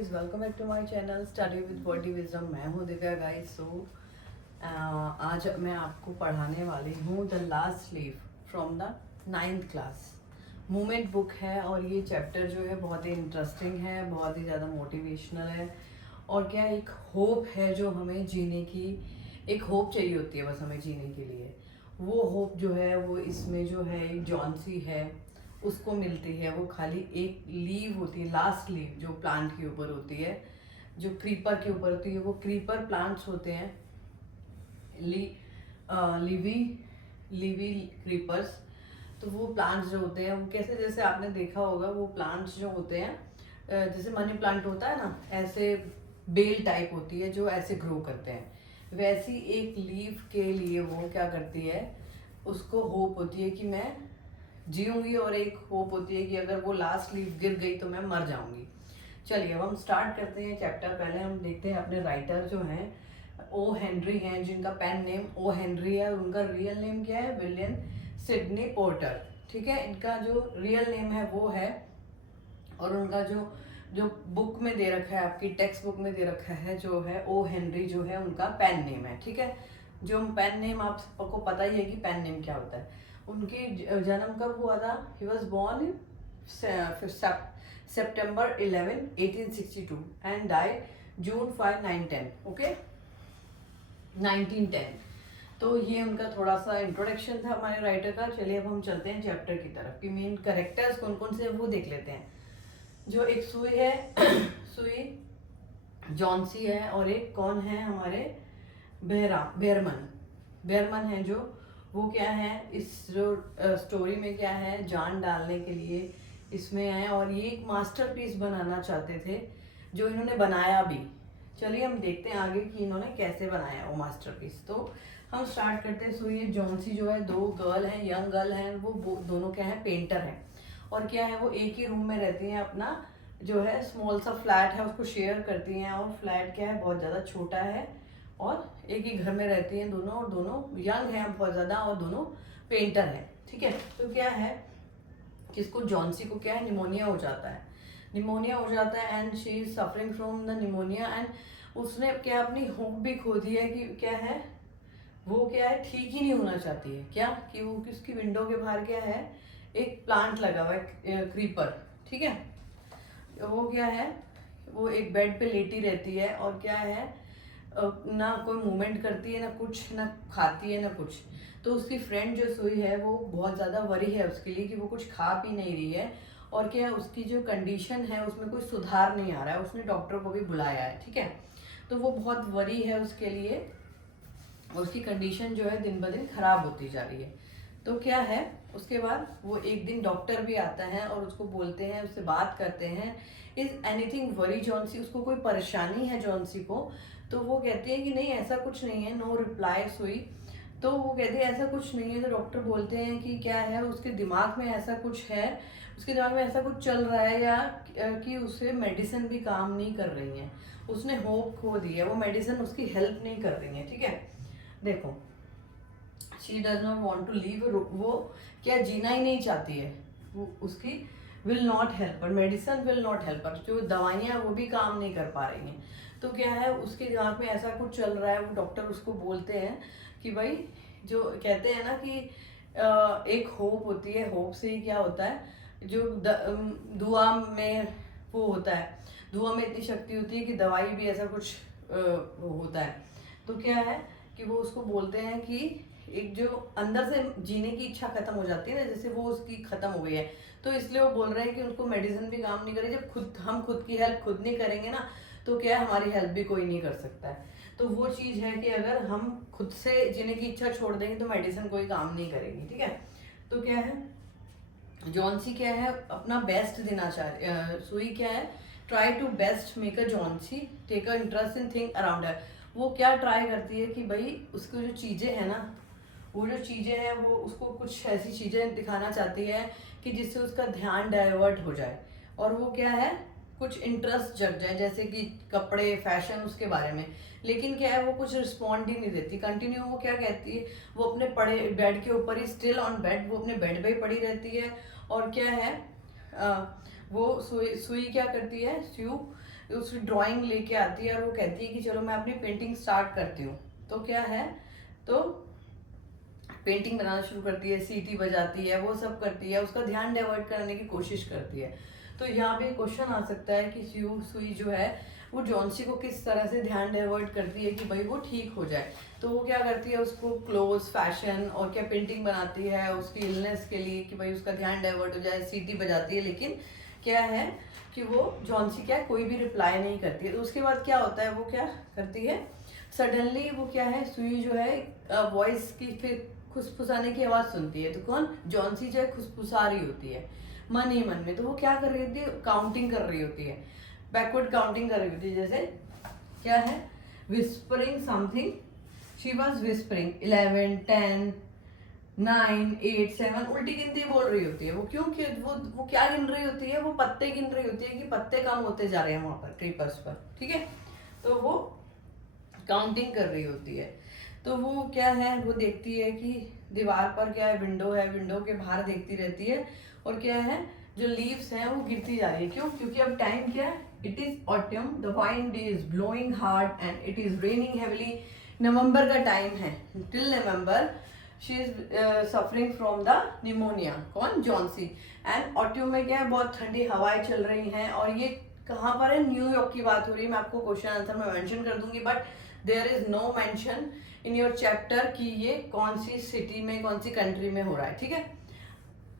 Guys, welcome back to my channel study with body wisdom. मैं हूं Divya guys. आज मैं आपको पढ़ाने वाली हूं the last leaf from the 9th class. Movement book है और ये चैप्टर जो है बहुत ही इंटरेस्टिंग है, बहुत ही ज़्यादा मोटिवेशनल है। और क्या एक होप है जो हमें जीने की, एक होप चाहिए होती है बस हमें जीने के लिए। वो होप जो है वो इसमें जो है एक जॉन्सी है उसको मिलती है। वो खाली एक लीव होती है, लास्ट लीव जो प्लांट के ऊपर होती है, जो क्रीपर के ऊपर होती है। वो क्रीपर प्लांट्स होते हैं, ली लिवी लिवी क्रीपर्स। तो वो प्लांट्स जो होते हैं वो कैसे, जैसे आपने देखा होगा, वो प्लांट्स जो होते हैं जैसे मनी प्लांट होता है ना, ऐसे बेल टाइप होती है जो ऐसे ग्रो करते हैं। वैसी एक लीफ के लिए वो क्या करती है, उसको होप होती है कि मैं जीऊंगी, और एक होप होती है कि अगर वो लास्ट लीफ गिर गई तो मैं मर जाऊंगी। चलिए अब हम स्टार्ट करते हैं चैप्टर। पहले हम देखते हैं अपने राइटर जो हैं, ओ हेनरी हैं, जिनका पेन नेम ओ हेनरी है और उनका रियल नेम क्या है, विलियम सिडनी पोर्टर। ठीक है, इनका जो रियल नेम है वो है, और उनका जो जो बुक में दे रखा है, आपकी टेक्स्ट बुक में दे रखा है जो है ओ हेनरी, जो है उनका पेन नेम है। ठीक है, जो पेन नेम आप सबको पता ही है कि पेन नेम क्या होता है। उनकी जन्म कब हुआ था, he was born in September 11, 1862 and died June 5, 1910. Okay, 1910। तो ये उनका थोड़ा सा इंट्रोडक्शन था हमारे राइटर का। चलिए अब हम चलते हैं चैप्टर की तरफ कि मेन करेक्टर्स कौन कौन से वो देख लेते हैं। जो एक सुई है सुई जॉन्सी है, और एक कौन है हमारे बेरमन बेरमन है, जो वो क्या है इस जो स्टोरी में क्या है, जान डालने के लिए इसमें है। और ये एक मास्टरपीस बनाना चाहते थे जो इन्होंने बनाया भी। चलिए हम देखते हैं आगे कि इन्होंने कैसे बनाया वो मास्टरपीस। तो हम स्टार्ट करते हैं। सो ये जॉन्सी जो है, दो गर्ल हैं, यंग गर्ल हैं, वो दोनों क्या है, पेंटर हैं। और क्या है, वो एक ही रूम में रहती हैं, अपना जो है स्मॉल सा फ्लैट है उसको शेयर करती हैं। और फ्लैट क्या है, बहुत ज़्यादा छोटा है, और एक ही घर में रहती हैं दोनों, और दोनों यंग हैं बहुत ज़्यादा, और दोनों पेंटर हैं। ठीक है, तो क्या है, किसको, जॉन्सी को क्या है, निमोनिया हो जाता है। निमोनिया हो जाता है and she is suffering from the pneumonia. And उसने क्या अपनी होप भी खो दी है कि क्या है, वो क्या है, ठीक ही नहीं होना चाहती है। क्या कि वो किसकी विंडो के बाहर क्या है, एक प्लांट लगा हुआ है, क्रीपर। ठीक है, वो क्या है, वो एक बेड पे लेटी रहती है, और क्या है, ना कोई मूवमेंट करती है, ना कुछ, ना खाती है, ना कुछ। तो उसकी फ्रेंड जो सोई है वो बहुत ज़्यादा वरी है उसके लिए कि वो कुछ खा पी नहीं रही है, और क्या है, उसकी जो कंडीशन है उसमें कोई सुधार नहीं आ रहा है। उसने डॉक्टर को भी बुलाया है। ठीक है, तो वो बहुत वरी है उसके लिए, और उसकी कंडीशन जो है दिन ब दिन खराब होती जा रही है। तो क्या है, उसके बाद वो एक दिन डॉक्टर भी आता है और उसको बोलते हैं, उससे बात करते हैं, इज एनीथिंग वरी जॉन्सी, उसको कोई परेशानी है जॉन्सी को। तो वो कहती है कि नहीं ऐसा कुछ नहीं है, नो रिप्लाई सुई। तो वो कहते हैं ऐसा कुछ नहीं है। तो डॉक्टर बोलते हैं कि क्या है, उसके दिमाग में ऐसा कुछ है, उसके दिमाग में ऐसा कुछ चल रहा है, या कि उसे मेडिसिन भी काम नहीं कर रही है, उसने होप खो दी है, वो मेडिसिन उसकी हेल्प नहीं कर रही है। ठीक है, देखो, she does not want to leave, वो क्या जीना ही नहीं चाहती है, वो उसकी will not help, medicine will not help, जो दवाइयाँ वो भी काम नहीं कर पा रही हैं। तो क्या है, उसके दिमाग में ऐसा कुछ चल रहा है। वो डॉक्टर उसको बोलते हैं कि भाई, जो कहते हैं ना कि एक होप होती है, होप से ही क्या होता है, जो दुआ में वो होता है, दुआ में इतनी शक्ति होती है कि दवाई भी ऐसा कुछ होता है। तो क्या है कि वो उसको बोलते हैं कि एक जो अंदर से जीने की इच्छा खत्म हो जाती है ना, जैसे वो उसकी खत्म हो गई है, तो इसलिए वो बोल रहे हैं कि उनको मेडिसिन भी काम नहीं करे। जब हम खुद की हेल्प खुद नहीं करेंगे ना, तो क्या है, हमारी हेल्प भी कोई नहीं कर सकता है। तो वो चीज़ है कि अगर हम खुद से जीने की इच्छा छोड़ देंगे तो मेडिसिन कोई काम नहीं करेगी। ठीक है, तो क्या है, जॉन्सी क्या है, अपना बेस्ट देना चाह रही, सुई क्या है, try to best make a Johnsy take a interest in thing around her. वो क्या ट्राई करती है कि भाई उसको जो चीज़ें हैं ना, वो जो चीज़ें हैं वो उसको कुछ ऐसी चीज़ें दिखाना चाहती है कि जिससे उसका ध्यान डाइवर्ट हो जाए, और वो क्या है, कुछ इंटरेस्ट जग जाए, जैसे कि कपड़े, फैशन, उसके बारे में। लेकिन क्या है, वो कुछ रिस्पॉन्ड ही नहीं देती। कंटिन्यू वो क्या कहती है, वो अपने पड़े बेड के ऊपर ही, स्टिल ऑन बेड, वो अपने बेड पे ही पड़ी रहती है। और क्या है, वो सुई क्या करती है, स्यू उसकी ड्राइंग लेके आती है और वो कहती है कि चलो मैं अपनी पेंटिंग स्टार्ट करती हूँ। तो क्या है, तो पेंटिंग बनाना शुरू करती है, सीटी बजाती है, वो सब करती है, उसका ध्यान डाइवर्ट करने की कोशिश करती है। तो यहाँ पे क्वेश्चन आ सकता है कि सुई जो है वो जॉन्सी को किस तरह से ध्यान डाइवर्ट करती है कि भाई वो ठीक हो जाए। तो वो क्या करती है, उसको क्लोथ, फैशन और क्या पेंटिंग बनाती है उसकी इलनेस के लिए कि भाई उसका ध्यान डाइवर्ट हो जाए, सीटी बजाती है। लेकिन क्या है कि वो जॉन्सी क्या कोई भी रिप्लाई नहीं करती है। तो उसके बाद क्या होता है, वो क्या करती है, सडनली वो क्या है, सुई जो है वॉइस की फिर खुसफुसाने की आवाज़ सुनती है। तो कौन, जॉन्सी जो है खुसफुसा रही होती है मन ही मन में। तो वो क्या कर रही होती है, काउंटिंग कर रही होती है, बैकवर्ड काउंटिंग कर रही होती है। जैसे क्या है, whispering something, she was whispering 11, 10, 9, 8, 7, उल्टी गिनती बोल रही होती है वो। क्यों कि वो क्या गिन रही होती है, वो पत्ते गिन रही होती है कि पत्ते कम होते जा रहे हैं वहां पर क्रीपर्स पर, ठीक है। तो वो काउंटिंग कर रही होती है। तो वो क्या है, वो देखती है कि दीवार पर क्या है, विंडो है, विंडो के बाहर देखती रहती है और क्या है, जो लीव्स हैं वो गिरती जा रही है। क्यों, क्योंकि अब टाइम क्या है, it is autumn, the wind is blowing hard and it is raining heavily. नवंबर का टाइम है, till November she is suffering from the pneumonia, कौन, जॉन्सी। एंड ऑटम में क्या है, बहुत ठंडी हवाएं चल रही हैं। और ये कहाँ पर है, न्यूयॉर्क की बात हो रही है। मैं आपको क्वेश्चन आंसर में मेंशन कर दूंगी, but there is no mention in your chapter कि ये कौन सी सिटी में, कौन सी कंट्री में हो रहा है, ठीक है।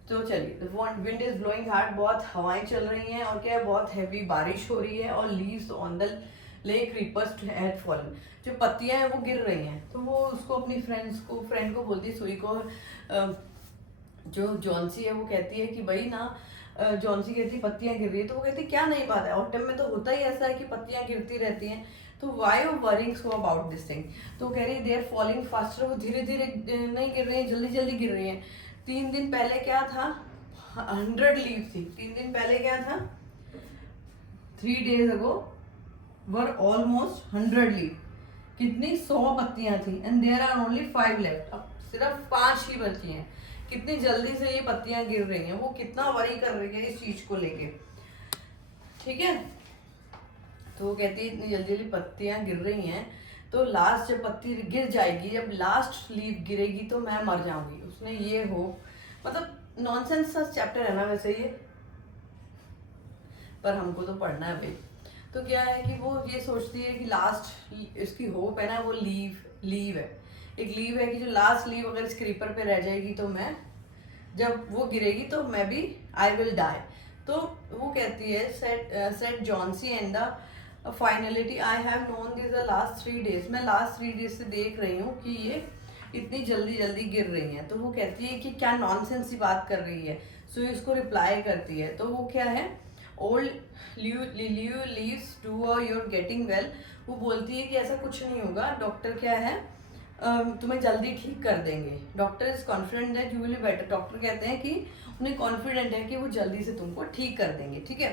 तो चलिए, विंड इज ब्लोइंग हार्ड, बहुत हवाएं चल रही हैं और क्या है, बहुत हैवी बारिश हो रही है। और leaves on the lake creepers had fallen, जो पत्तियां हैं वो गिर रही हैं। तो वो उसको अपनी फ्रेंड को बोलती है, सुई को, जो जॉन्सी है वो कहती है कि भाई ना, जॉन्सी कहती है पत्तियां गिर रही है। तो वो कहती है क्या नई बात है, ऑटम में तो होता ही ऐसा है कि पत्तियां गिरती रहती हैं। तो why you worrying so about this thing. तो कह रही है दे आर फॉलिंग फास्टर, वो धीरे धीरे नहीं गिर रही है, जल्दी जल्दी गिर रही हैं। 3 दिन पहले क्या था, 100 लीव थी। 3 दिन पहले क्या था, 3 days ago were almost 100 leave. कितनी, 100 पत्तियां थी। And there are only 5 left, अब सिर्फ 5 ही बची हैं। कितनी जल्दी से ये पत्तियां गिर रही हैं, वो कितना वरी कर रही है इस चीज को लेके, ठीक है। तो वो कहती है इतनी जल्दी जल्दी पत्तियां गिर रही हैं, तो लास्ट जब पत्ती गिर जाएगी, जब लास्ट लीव गिरेगी तो मैं मर जाऊंगी। उसने ये हो, मतलब नॉनसेंस सा चैप्टर है ना वैसे ये, पर हमको तो पढ़ना है भाई। तो क्या है कि वो ये सोचती है कि लास्ट इसकी होप है ना, वो लीव है, एक लीव है कि जो लास्ट लीव अगर इस क्रीपर पे रह जाएगी तो मैं, जब वो गिरेगी तो मैं भी, आई विल डाई। तो वो कहती है, set Johnsy and the finality I have known this the last 3 days, मैं लास्ट 3 days से देख रही हूँ कि ये इतनी जल्दी जल्दी गिर रही हैं। तो वो कहती है कि क्या नॉनसेंस की बात कर रही है। सो उसको रिप्लाई करती है। तो वो क्या है, old leaves do you're getting well, वो बोलती है कि ऐसा कुछ नहीं होगा, डॉक्टर क्या है, तुम्हें जल्दी ठीक कर देंगे। Doctor is confident that you will be better, doctor कहते हैं कि उन्हें कॉन्फिडेंट है कि वो जल्दी से तुमको ठीक कर देंगे, ठीक है।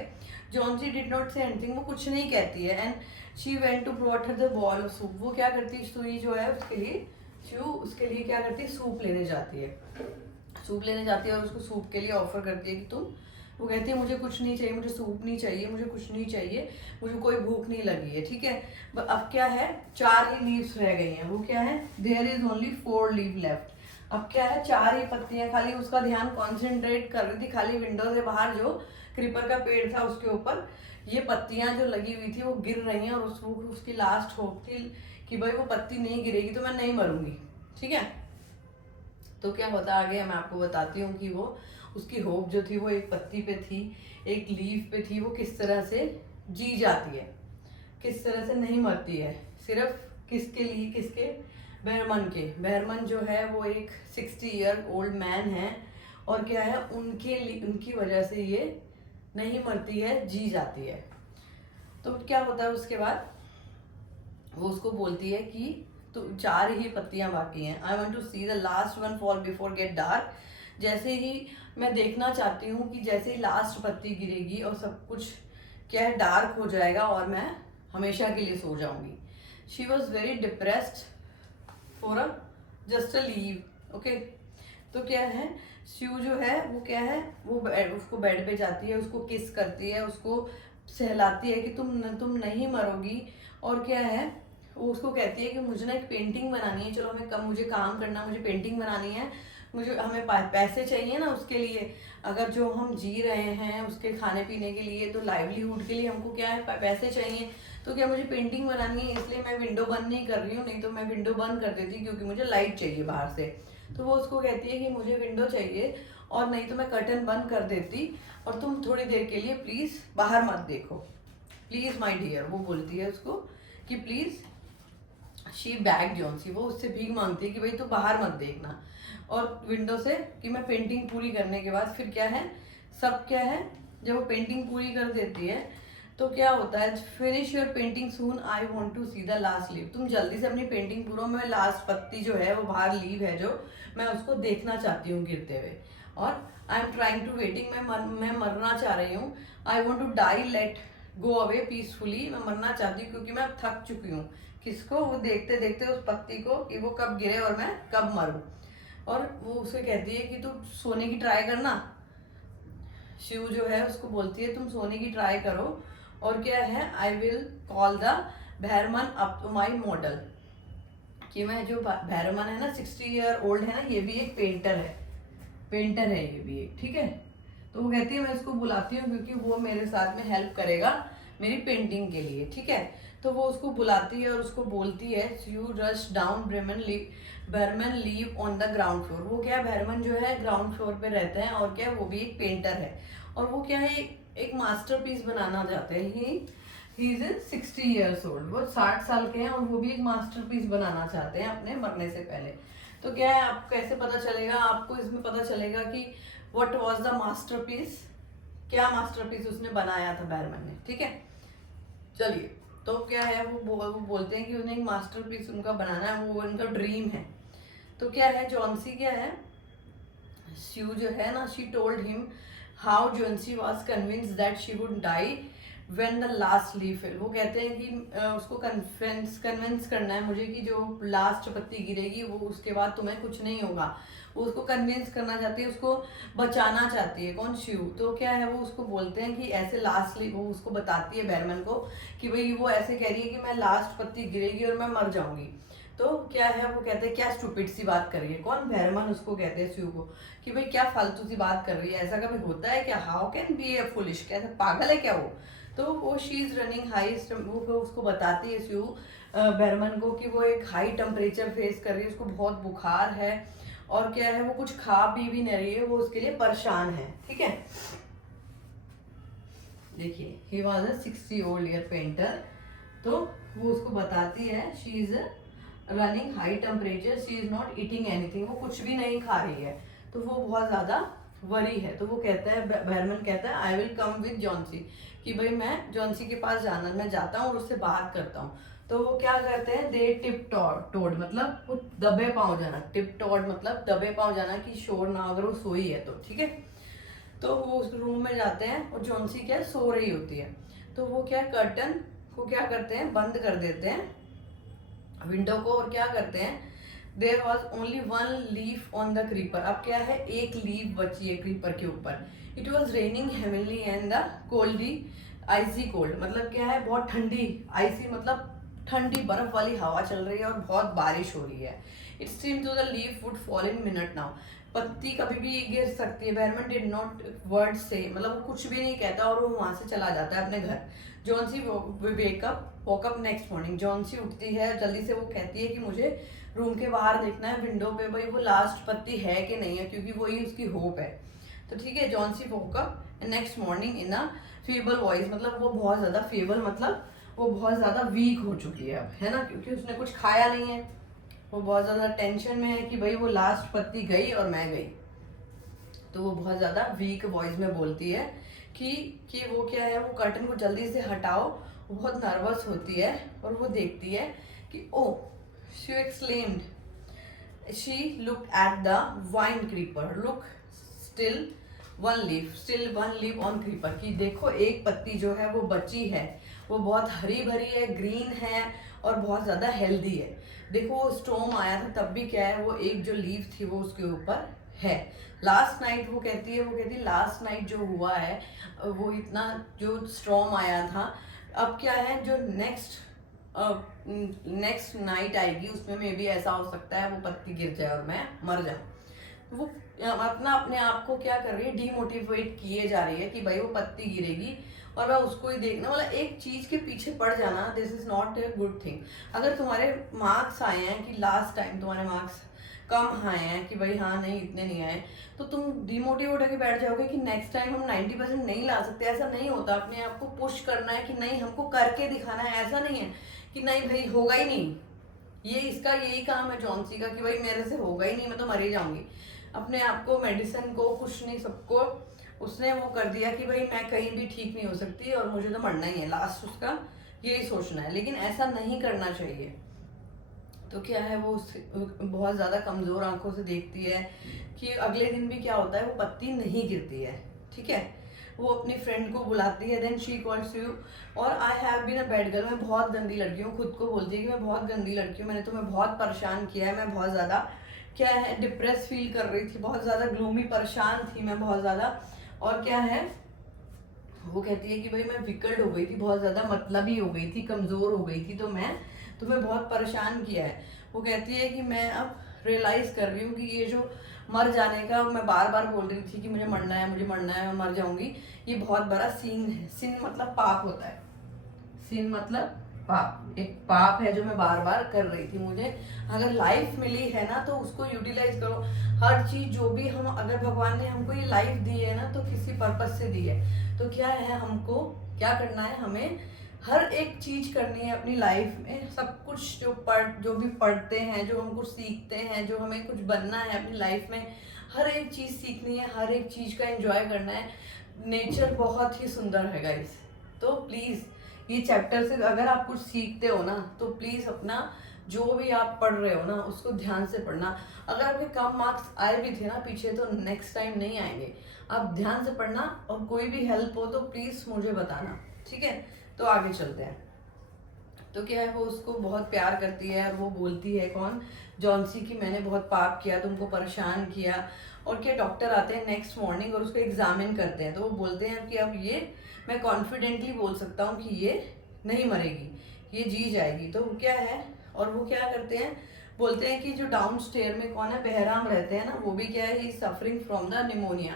Johnsy did not say anything, वो कुछ नहीं कहती है। And she went to provide her the bowl of soup, वो क्या करती है, सुई जो है उसके लिए क्या करती है, सूप लेने जाती है। सूप लेने जाती है और उसको सूप के लिए ऑफर करती है कि तुम, वो कहती है मुझे कुछ नहीं चाहिए, मुझे सूप नहीं चाहिए, मुझे कुछ नहीं चाहिए, मुझे कोई भूख नहीं लगी है, ठीक है। अब क्या है, 4 ही लीव्स रह गई हैं। वो क्या है, there is only 4 leave left. अब क्या है, 4 ही पत्तियां, खाली उसका ध्यान कॉन्सेंट्रेट कर रही थी, खाली विंडो से बाहर जो क्रीपर का पेड़ था उसके ऊपर ये पत्तियां जो लगी हुई थी वो गिर रही हैं। और उसकी लास्ट होप थी कि भाई वो पत्ती नहीं गिरेगी तो मैं नहीं मरूंगी, ठीक है। तो क्या होता आगे मैं आपको बताती हूँ कि वो, उसकी होप जो थी वो एक पत्ती पे थी, एक लीफ पे थी, वो किस तरह से जी जाती है, किस तरह से नहीं मरती है। सिर्फ किसके लिए, किसके, बहरमन के। बहरमन जो है वो एक 60 ईयर ओल्ड मैन है और क्या है, उनकी वजह से ये नहीं मरती है, जी जाती है। तो क्या होता है उसके बाद, वो उसको बोलती है कि तो 4 ही पत्तियां बाकी हैं, I want to see the last one fall before get dark. जैसे ही मैं देखना चाहती हूँ कि जैसे ही लास्ट पत्ती गिरेगी और सब कुछ क्या है, डार्क हो जाएगा और मैं हमेशा के लिए सो जाऊंगी। She was very depressed for a just a leave, okay. तो क्या है, स्यू जो है वो क्या है, वो उसको बेड पे जाती है, उसको किस करती है, उसको सहलाती है कि तुम नहीं मरोगी। और क्या है, वो उसको कहती है कि मुझे ना एक पेंटिंग बनानी है, चलो हमें मुझे काम करना, मुझे पेंटिंग बनानी है, मुझे हमें पैसे चाहिए ना उसके लिए। अगर जो हम जी रहे हैं उसके खाने पीने के लिए, तो लाइवलीहुड के लिए हमको क्या है, पैसे चाहिए। तो क्या मुझे पेंटिंग बनानी है, इसलिए मैं विंडो बंद नहीं कर रही हूँ, नहीं तो मैं विंडो बंद कर देती क्योंकि मुझे लाइट चाहिए बाहर से। तो वो उसको कहती है कि मुझे विंडो चाहिए, और नहीं तो मैं कर्टन बंद कर देती, और तुम थोड़ी देर के लिए प्लीज़ बाहर मत देखो, प्लीज़ माई डियर। वो बोलती है उसको कि प्लीज़, शी बैग जॉन्सी, वो उससे भीख मांगती है कि भाई तू बाहर मत देखना, और विंडो से, कि मैं पेंटिंग पूरी करने के बाद फिर क्या है, सब क्या है, जब वो पेंटिंग पूरी कर देती है तो क्या होता है, finish your painting soon, I want to see the last leave, तुम जल्दी से अपनी पेंटिंग पूरा, मैं लास्ट पत्ती जो है वो बाहर लीव है जो, मैं उसको देखना चाहती हूँ गिरते हुए। और I am trying to waiting, मैं मरना चाह रही हूँ। I want to die, let go away peacefully, मैं मरना चाहती हूँ क्योंकि मैं थक चुकी हूँ। किसको, वो देखते देखते उस पत्ती को कि वो कब गिरे और मैं कब मरूं। और वो उसे कहती है कि तू सोने की ट्राई करना, शिव जो है उसको बोलती है तुम सोने की ट्राई करो। और क्या है, I will call the Behrman up to my model, कि मैं जो भैरमन है ना 60 ईयर ओल्ड है ना, ये भी एक पेंटर है ये भी एक, ठीक है। तो वो कहती है मैं इसको बुलाती हूँ क्योंकि वो मेरे साथ में हेल्प करेगा मेरी पेंटिंग के लिए, ठीक है। तो वो उसको बुलाती है और उसको बोलती है you rush down Behrman leave on the ground floor. वो क्या है, भैरमन जो है ग्राउंड फ्लोर पे रहते हैं, और क्या है, वो भी एक पेंटर है, और वो क्या है, एक मास्टरपीस बनाना चाहते हैं। He is in 60 years old, वो 60 साल के हैं, और वो भी एक मास्टरपीस बनाना चाहते हैं अपने मरने से पहले। तो क्या है, आपको कैसे पता चलेगा, आपको इसमें पता चलेगा कि व्हाट वाज द मास्टरपीस, क्या मास्टरपीस उसने बनाया था बैरमैन ने, ठीक है। चलिए, तो क्या है, वो बोलते हैं कि उन्हें एक मास्टरपीस उनका बनाना है, वो उनका ड्रीम है। तो क्या है, जॉन्सी क्या है, शिव जो है ना, she told him how Johnsy was convinced that she would die when the last leaf fell. वो कहते हैं कि उसको कन्विंस करना है मुझे कि जो लास्ट पत्ती गिरेगी वो उसके बाद तुम्हें कुछ नहीं होगा। वो उसको कन्विंस करना चाहती है, उसको बचाना चाहती है, कौन, शिव। तो क्या है, वो उसको बोलते हैं कि ऐसे लास्टली वो उसको बताती है बैरमैन को कि भाई वो ऐसे कह रही है कि मैं लास्ट पत्ती गिरेगी और मैं मर जाऊंगी। तो क्या है, वो कहते हैं क्या स्टूपिड सी बात कर रही है, कौन, भैरमन उसको कहते हैं शिव को, कि भाई क्या फालतू सी बात कर रही है, ऐसा कभी होता है क्या, how can be A foolish, कैसे पागल है क्या वो। तो वो शी इज रनिंग हाई, वो उसको बताती है शिव बैरमन को कि वो एक हाई टेम्परेचर फेस कर रही है, उसको बहुत बुखार है, और क्या है, वो कुछ खा पी भी नहीं रही है, वो उसके लिए परेशान है, ठीक है। देखिए, he was a 60 old year painter. तो वो उसको बताती है she is running high temperature, she is not eating anything, वो कुछ भी नहीं खा रही है, तो वो बहुत ज्यादा वरी है। तो वो कहता है, बैरमन कहता है I will come with Johnsy, कि भाई मैं जॉन्सी के पास जाना, मैं जाता हूँ और उससे बात करता हूँ। तो वो क्या करते हैं, दे टिप टोड, मतलब वो दबे पाँव जाना, टिप टोड मतलब दबे पाँव जाना, कि शोर ना, अगर वो सोई है तो, ठीक है। तो वो उस रूम में जाते हैं और जॉन्सी क्या सो रही होती है। तो वो क्या कर्टन को क्या करते हैं, बंद कर देते हैं विंडो को, और क्या करते हैं, there was only one leaf on the creeper. अब क्या है, एक लीफ बची है क्रीपर के ऊपर। It was raining heavily and the coldy icy cold, मतलब क्या है, बहुत ठंडी, आइसी मतलब ठंडी बर्फ वाली हवा चल रही है और बहुत बारिश हो रही है। It seem to the leaf would fall in minute now, पत्ती कभी भी गिर सकती है। बैरमैन डिड नॉट वर्ड से, मतलब वो कुछ भी नहीं कहता और वो वहां से चला जाता है अपने घर। Johnsy woke up next morning, Johnsy उठती है जल्दी से, वो कहती है कि मुझे रूम के बाहर देखना है विंडो पे, भाई वो लास्ट पत्ती है कि नहीं है, क्योंकि वही उसकी होप है। तो ठीक है, जॉन्सी वोकअप नेक्स्ट मॉर्निंग इन अ फीबल वॉइस, मतलब वो बहुत ज्यादा फीबल, मतलब वो बहुत ज्यादा वीक हो चुकी है अब, है ना, क्योंकि उसने कुछ खाया नहीं है, वो बहुत ज्यादा टेंशन में है कि भाई वो लास्ट पत्ती गई और मैं गई। तो वो बहुत ज्यादा वीक वॉइस में बोलती है कि वो क्या है, वो कर्टन को जल्दी से हटाओ। वो बहुत नर्वस होती है और वो देखती है कि oh, she exclaimed, she look at the vine creeper, look still one leaf on creeper, कि देखो एक पत्ती जो है वो बची है, वो बहुत हरी भरी है, ग्रीन है और बहुत ज्यादा हेल्दी है। देखो वो स्टॉर्म आया था तब भी क्या है, वो एक जो लीफ थी वो उसके ऊपर है। लास्ट नाइट वो कहती है लास्ट नाइट जो हुआ है वो इतना जो स्ट्रॉम आया था, अब क्या है जो नेक्स्ट नाइट आएगी उसमें मे भी ऐसा हो सकता है वो पत्ती गिर जाए और मैं मर जाऊं। वो अपना अपने आप को क्या कर रही है, डीमोटिवेट किए जा रही है कि भाई वो पत्ती गिरेगी और मैं उसको ही देखना, मतलब एक चीज के पीछे पड़ जाना, this is not a good thing. अगर तुम्हारे मार्क्स आए हैं कि लास्ट टाइम तुम्हारे मार्क्स कम आए हैं कि भाई हाँ नहीं इतने नहीं आए, तो तुम डिमोटिवेट होकर बैठ जाओगे कि नेक्स्ट टाइम हम 90% नहीं ला सकते। ऐसा नहीं होता, अपने आप को पुश करना है कि नहीं हमको करके दिखाना है। ऐसा नहीं है कि नहीं भाई होगा ही नहीं, ये इसका यही काम है जॉन्सी का कि भाई मेरे से होगा ही नहीं, मैं तो मर ही जाऊंगी। अपने आप को, मेडिसिन को, कुछ नहीं, सबको उसने वो कर दिया कि भाई मैं कहीं भी ठीक नहीं हो सकती और मुझे तो मरना ही है, लास्ट उसका यही सोचना है। लेकिन ऐसा नहीं करना चाहिए। तो क्या है वो बहुत ज़्यादा कमज़ोर आंखों से देखती है कि अगले दिन भी क्या होता है, वो पत्ती नहीं गिरती है, ठीक है। वो अपनी फ्रेंड को बुलाती है, देन शी कॉल्स यू, और I have been a bad girl, मैं बहुत गंदी लड़की हूँ, खुद को बोलती है कि मैं बहुत गंदी लड़की हूँ, मैंने तुम्हें बहुत परेशान किया है, मैं बहुत ज़्यादा क्या है डिप्रेस फील कर रही थी, बहुत ज़्यादा ग्लूमी, परेशान थी मैं बहुत ज़्यादा। और क्या है वो कहती है कि भाई मैं विकल्ड हो गई थी, बहुत ज़्यादा मतलबी हो गई थी, कमज़ोर हो गई थी, तो मैं तुम्हें बहुत परेशान किया है। वो कहती है कि मैं अब रियलाइज़ कर रही हूँ कि ये जो मर जाने का मैं बार बार बोल रही थी कि मुझे मरना है, मुझे मरना है, मैं मर जाऊंगी, ये बहुत बड़ा सीन है। सिन मतलब पाप होता है, सिन मतलब पाप, एक पाप है जो मैं बार बार कर रही थी। मुझे अगर लाइफ मिली है ना तो उसको यूटिलाइज करो। हर चीज जो भी हम, अगर भगवान ने हमको ये लाइफ दी है ना तो किसी पर्पस से दी है। तो क्या है हमको क्या करना है, हमें हर एक चीज करनी है अपनी लाइफ में। सब कुछ जो भी पढ़ते हैं, जो हम कुछ सीखते हैं, जो हमें कुछ बनना है अपनी लाइफ में, हर एक चीज सीखनी है, हर एक चीज का एंजॉय करना है। नेचर बहुत ही सुंदर है गाइस, तो प्लीज ये चैप्टर से अगर आप कुछ सीखते हो ना तो प्लीज अपना जो भी आप पढ़ रहे हो ना उसको ध्यान से पढ़ना। अगर आपके कम मार्क्स आए भी थे ना पीछे तो नेक्स्ट टाइम नहीं आएंगे, आप ध्यान से पढ़ना। और कोई भी हेल्प हो तो प्लीज मुझे बताना, ठीक है। तो आगे चलते हैं। तो क्या है वो उसको बहुत प्यार करती है और वो बोलती है, कौन, जॉन्सी, की मैंने बहुत पाप किया, तुमको परेशान किया। और क्या डॉक्टर आते हैं नेक्स्ट मॉर्निंग और उसको एग्जामिन करते हैं, तो वो बोलते हैं कि अब ये मैं कॉन्फिडेंटली बोल सकता हूँ कि ये नहीं मरेगी, ये जी जाएगी। तो क्या है, और वो क्या करते हैं, बोलते हैं कि जो डाउन स्टेयर में कौन है, बहराम रहते हैं ना, वो भी क्या है, ही सफरिंग फ्रॉम द निमोनिया।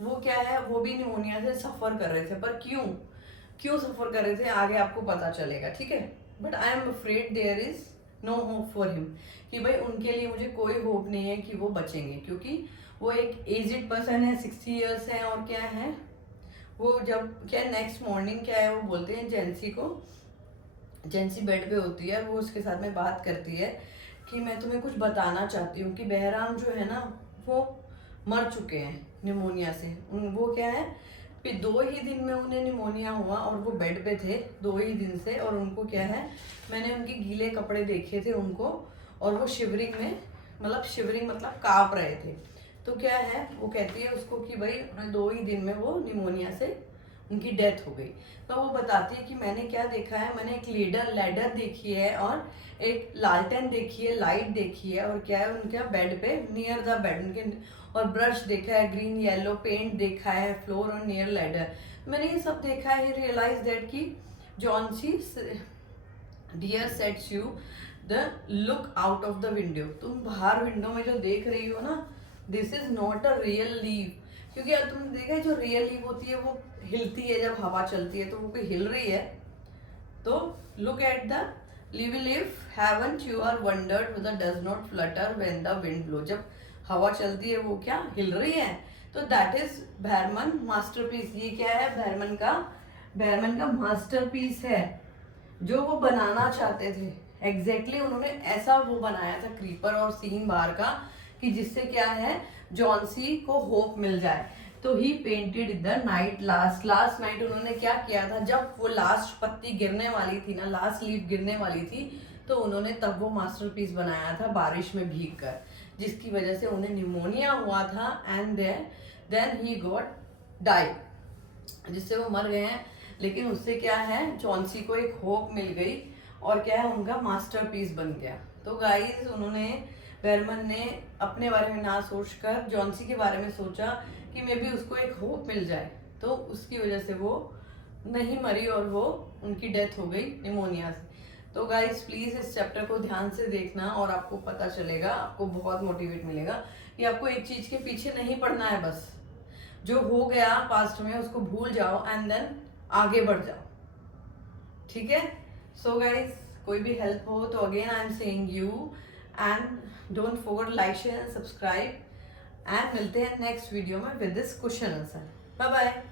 वो क्या है, वो भी निमोनिया से सफर कर रहे थे, पर क्यों क्यों सफर कर रहे थे आगे आपको पता चलेगा, ठीक है। But I am afraid there is no hope for him, कि भाई उनके लिए मुझे कोई होप नहीं है कि वो बचेंगे, क्योंकि वो एक एजेड पर्सन है, 60 ईयर्स है। और क्या है वो जब क्या नेक्स्ट मॉर्निंग क्या है वो बोलते हैं जेंसी को, जेंसी बेड पे होती है, वो उसके साथ में बात करती है कि मैं तुम्हें कुछ बताना चाहती हूँ कि बहराम जो है ना वो मर चुके हैं निमोनिया से। वो क्या है, फिर 2 ही दिन में उन्हें निमोनिया हुआ और वो बेड पे थे 2 ही दिन से। और उनको क्या है, मैंने उनके गीले कपड़े देखे थे उनको, और वो शिवरिंग में, मतलब शिवरिंग मतलब कांप रहे थे। तो क्या है वो कहती है उसको कि भाई 2 ही दिन में वो निमोनिया से उनकी डेथ हो गई। तो वो बताती है कि मैंने क्या देखा है, मैंने एक लैडर देखी है और एक लालटेन देखी है, लाइट देखी है, और क्या है उनके बेड पे नियर द बेड उनके, और ब्रश देखा है, ग्रीन येलो पेंट देखा है, फ्लोर और नियर लैडर। मैंने ये सब देखा है। रियलाइज दैट कि Johnsy dear sets you the look out of the window, तुम बाहर विंडो में जो देख रही हो ना, this is not a real leave. क्योंकि अब तुमने देखा है जो रियल लीव होती है वो हिलती है, जब हवा चलती है तो वो कोई हिल रही है। तो look at the leaf leaf haven't you are wondered whether does not flutter when the wind blow, जब हवा चलती है वो क्या हिल रही है। तो दैट इज बर्गमन मास्टरपीस। ये क्या है, बर्गमन का मास्टरपीस है जो वो बनाना चाहते थे। एग्जैक्टली उन्होंने ऐसा वो बनाया था क्रीपर और सीन बार का कि जिससे क्या है जॉन्सी को होप मिल जाए। तो he painted the night last night उन्होंने क्या किया था, जब वो लास्ट पत्ती गिरने वाली थी ना, लास्ट लीफ गिरने वाली थी, तो उन्होंने तब वो मास्टरपीस बनाया था बारिश में भीग कर, जिसकी वजह से उन्हें निमोनिया हुआ था and then he got die, जिससे वो मर गए हैं। लेकिन उससे क्या है जॉन्सी को एक होप मिल गई और क्या है उनका मास्टरपीस बन गया। तो गाइस उन्होंने बेरमन ने अपने बारे में ना सोचकर जॉन्सी के बारे में सोचा कि मे बी उसको एक होप मिल जाए, तो उसकी वजह से वो नहीं मरी और वो उनकी डेथ हो गई निमोनिया से। तो गाइस प्लीज़ इस चैप्टर को ध्यान से देखना और आपको पता चलेगा, आपको बहुत मोटिवेट मिलेगा कि आपको एक चीज़ के पीछे नहीं पड़ना है। बस जो हो गया पास्ट में उसको भूल जाओ एंड देन आगे बढ़ जाओ, ठीक है। सो गाइस कोई भी हेल्प हो तो again I am saying you and don't forget like share and subscribe and मिलते हैं नेक्स्ट वीडियो में with this question answer. Bye bye.